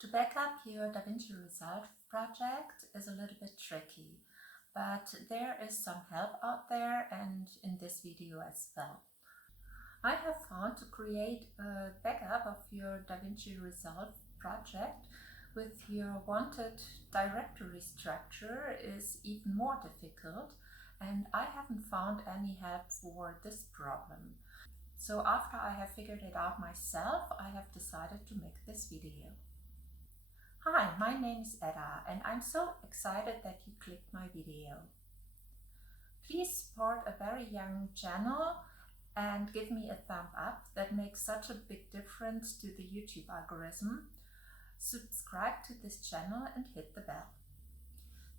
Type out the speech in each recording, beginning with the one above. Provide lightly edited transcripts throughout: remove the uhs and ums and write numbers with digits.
To back up your Davinci Resolve project is a little bit tricky, but there is some help out there and in this video as well. I have found to create a backup of your Davinci Resolve project with your wanted directory structure is even more difficult, and I haven't found any help for this problem. So after I have figured it out myself, I have decided to make this video. Hi, my name is Edda and I'm so excited that you clicked my video. Please support a very young channel and give me a thumb up. That makes such a big difference to the YouTube algorithm. Subscribe to this channel and hit the bell.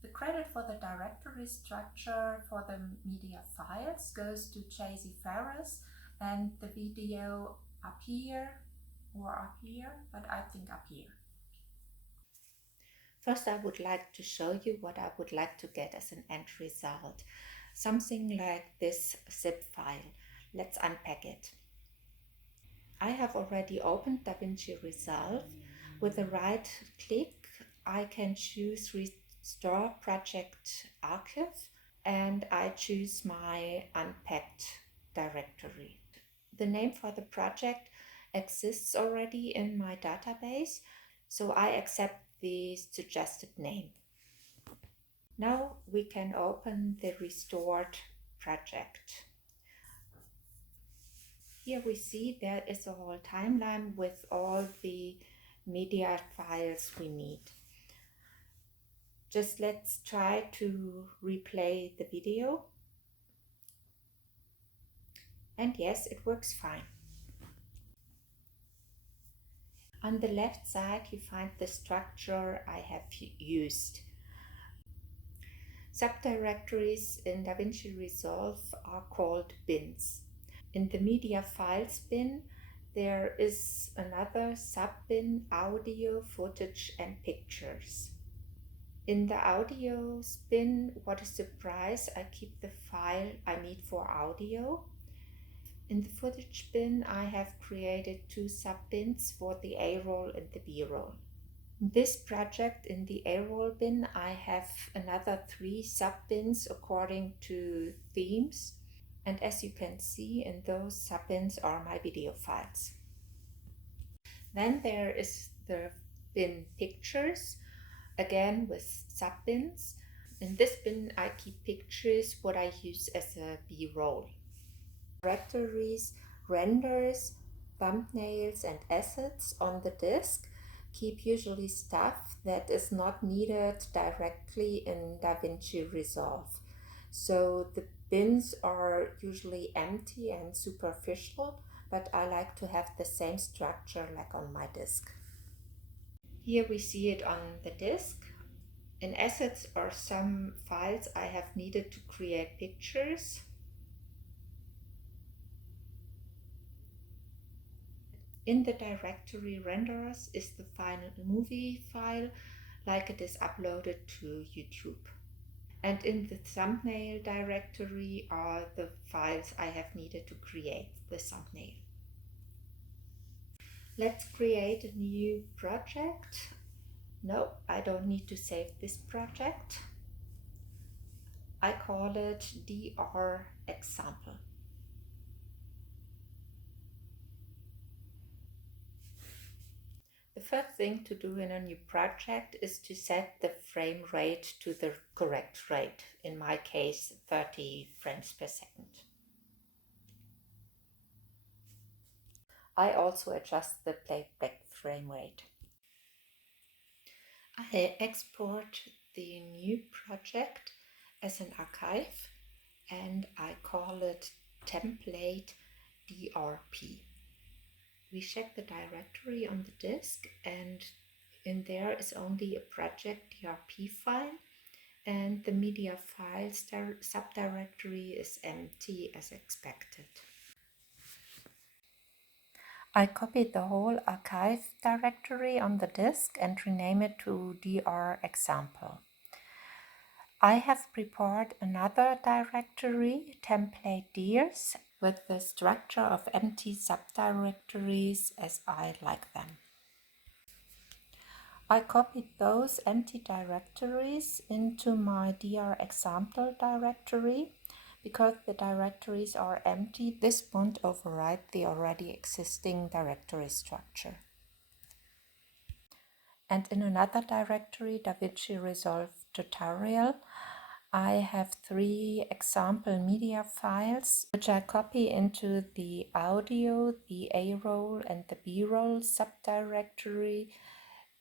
The credit for the directory structure for the media files goes to Casey Faris, and the video up here, but I think up here. First, I would like to show you what I would like to get as an end result. Something like this zip file. Let's unpack it. I have already opened Davinci Resolve. With a right click, I can choose Restore Project Archive and I choose my unpacked directory. The name for the project exists already in my database, so I accept the suggested name. Now we can open the restored project. Here we see there is a whole timeline with all the media files we need. Just let's try to replay the video. And yes, it works fine. On the left side, you find the structure I have used. Subdirectories in Davinci Resolve are called bins. In the media files bin, there is another sub-bin, audio, footage and pictures. In the audio bin, what a surprise, I keep the file I need for audio. In the footage bin, I have created two sub-bins for the A-roll and the B-roll. In this project, in the A-roll bin, I have another 3 sub-bins according to themes. And as you can see, in those sub-bins are my video files. Then there is the bin pictures, again with sub-bins. In this bin, I keep pictures, what I use as a B-roll. Directories, renders, thumbnails and assets on the disk keep usually stuff that is not needed directly in Davinci Resolve. So the bins are usually empty and superficial, but I like to have the same structure like on my disk. Here we see it on the disk. In assets are some files I have needed to create pictures. In the directory renderers is the final movie file, like it is uploaded to YouTube. And in the thumbnail directory are the files I have needed to create the thumbnail. Let's create a new project. No, I don't need to save this project. I call it DR example. The first thing to do in a new project is to set the frame rate to the correct rate, in my case 30 frames per second. I also adjust the playback frame rate. I export the new project as an archive and I call it template DRP. We check the directory on the disk and in there is only a project DRP file and the media files subdirectory is empty as expected. I copied the whole archive directory on the disk and rename it to DR example. I have prepared another directory, template DIRs, with the structure of empty subdirectories as I like them. I copied those empty directories into my DR example directory. Because the directories are empty, this won't override the already existing directory structure. And in another directory, Davinci Resolve tutorial, I have 3 example media files, which I copy into the audio, the A-roll and the B-roll subdirectory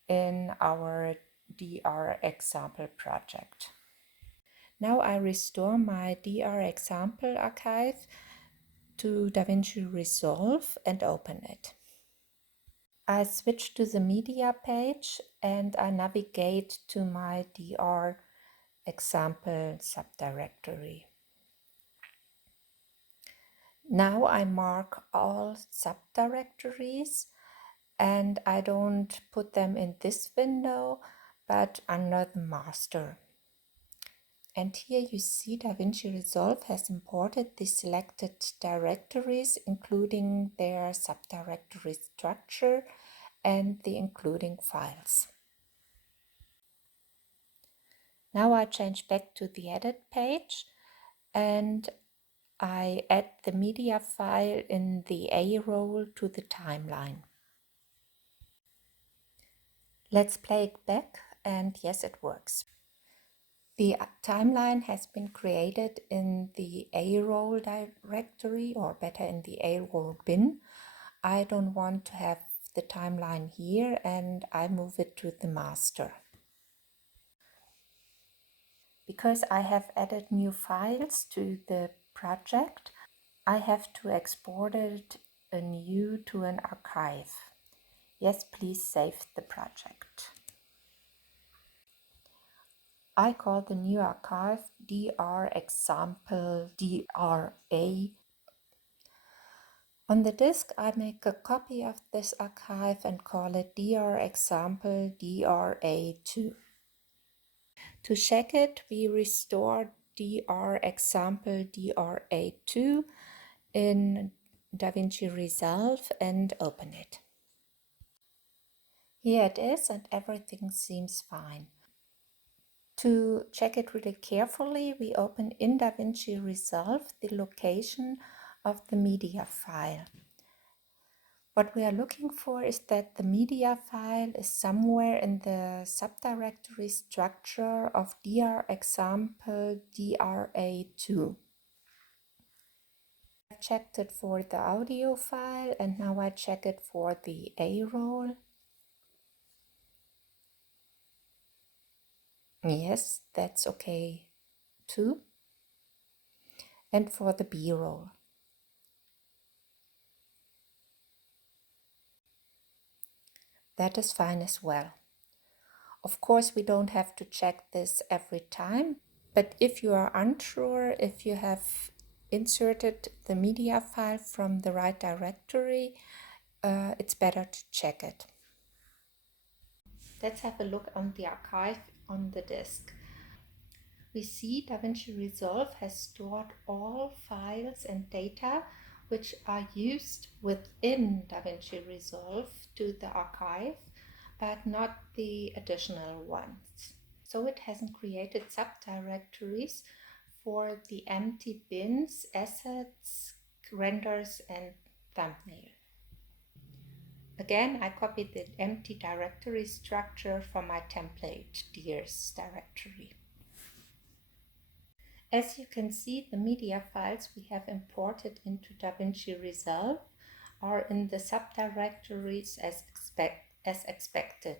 in our DR example project. Now I restore my DR example archive to Davinci Resolve and open it. I switch to the media page and I navigate to my DR example subdirectory. Now I mark all subdirectories and I don't put them in this window, but under the master. And here you see Davinci Resolve has imported the selected directories, including their subdirectory structure and the including files. Now I change back to the edit page and I add the media file in the A-roll to the timeline. Let's play it back, and yes, it works. The timeline has been created in the A-roll directory, or better in the A-roll bin. I don't want to have the timeline here and I move it to the master. Because I have added new files to the project, I have to export it anew to an archive. Yes, please save the project. I call the new archive DR example DRA. On the disk, I make a copy of this archive and call it DR example DRA2. To check it, we restore DR example DRA2 in Davinci Resolve and open it. Here it is and everything seems fine. To check it really carefully, we open in Davinci Resolve the location of the media file. What we are looking for is that the media file is somewhere in the subdirectory structure of DR example DRA2. I've checked it for the audio file and now I check it for the A-roll. Yes, that's okay too. And for the B-roll. That is fine as well. Of course, we don't have to check this every time, but if you are unsure if you have inserted the media file from the right directory, it's better to check it. Let's have a look on the archive on the disk. We see Davinci Resolve has stored all files and data which are used within Davinci Resolve to the archive, but not the additional ones. So it hasn't created subdirectories for the empty bins, assets, renders and thumbnail. Again, I copied the empty directory structure from my template DRs directory. As you can see, the media files we have imported into Davinci Resolve are in the subdirectories as expected.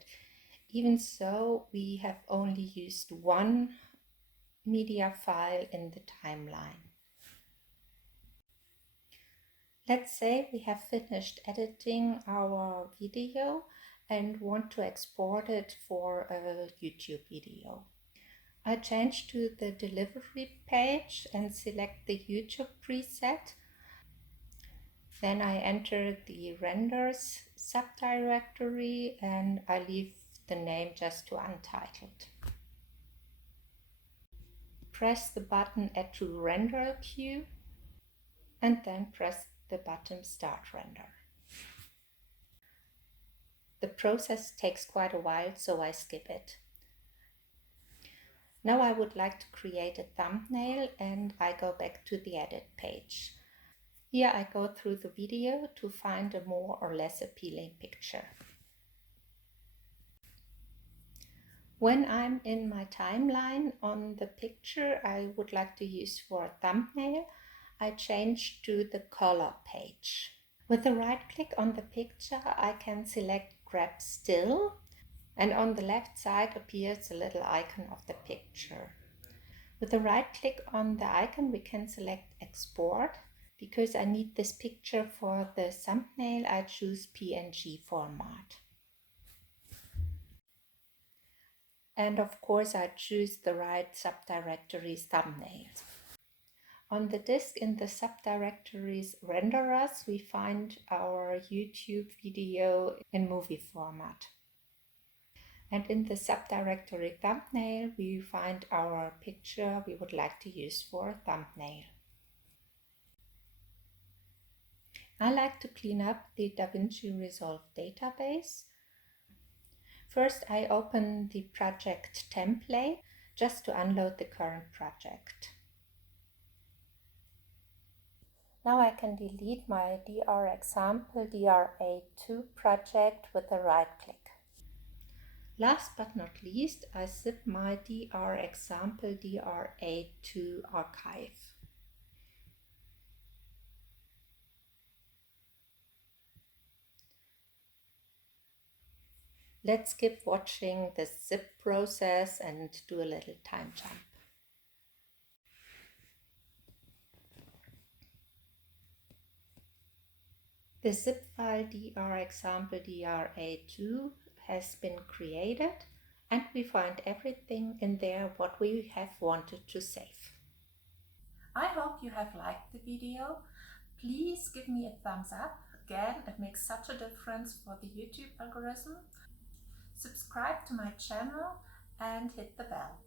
Even so, we have only used one media file in the timeline. Let's say we have finished editing our video and want to export it for a YouTube video. I change to the delivery page and select the YouTube preset. Then I enter the renders subdirectory and I leave the name just to untitled. Press the button Add to Render Queue and then press the button Start Render. The process takes quite a while, so I skip it. Now I would like to create a thumbnail and I go back to the edit page. Here I go through the video to find a more or less appealing picture. When I'm in my timeline on the picture I would like to use for a thumbnail, I change to the color page. With a right click on the picture, I can select Grab Still, and on the left side appears a little icon of the picture. With a right click on the icon, we can select Export. Because I need this picture for the thumbnail, I choose PNG format. And of course, I choose the right subdirectories thumbnails. On the disk in the subdirectories renderers, we find our YouTube video in movie format. And in the subdirectory thumbnail, we find our picture we would like to use for a thumbnail. I like to clean up the Davinci Resolve database. First, I open the project template just to unload the current project. Now I can delete my DR example DRA2 project with a right click. Last but not least, I zip my DR example DRA2 archive. Let's skip watching the zip process and do a little time jump. The zip file DR example DRA2 has been created and we find everything in there what we have wanted to save. I hope you have liked the video. Please give me a thumbs up. Again, it makes such a difference for the YouTube algorithm. Subscribe to my channel and hit the bell.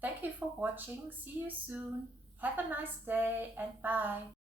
Thank you for watching. See you soon. Have a nice day and bye.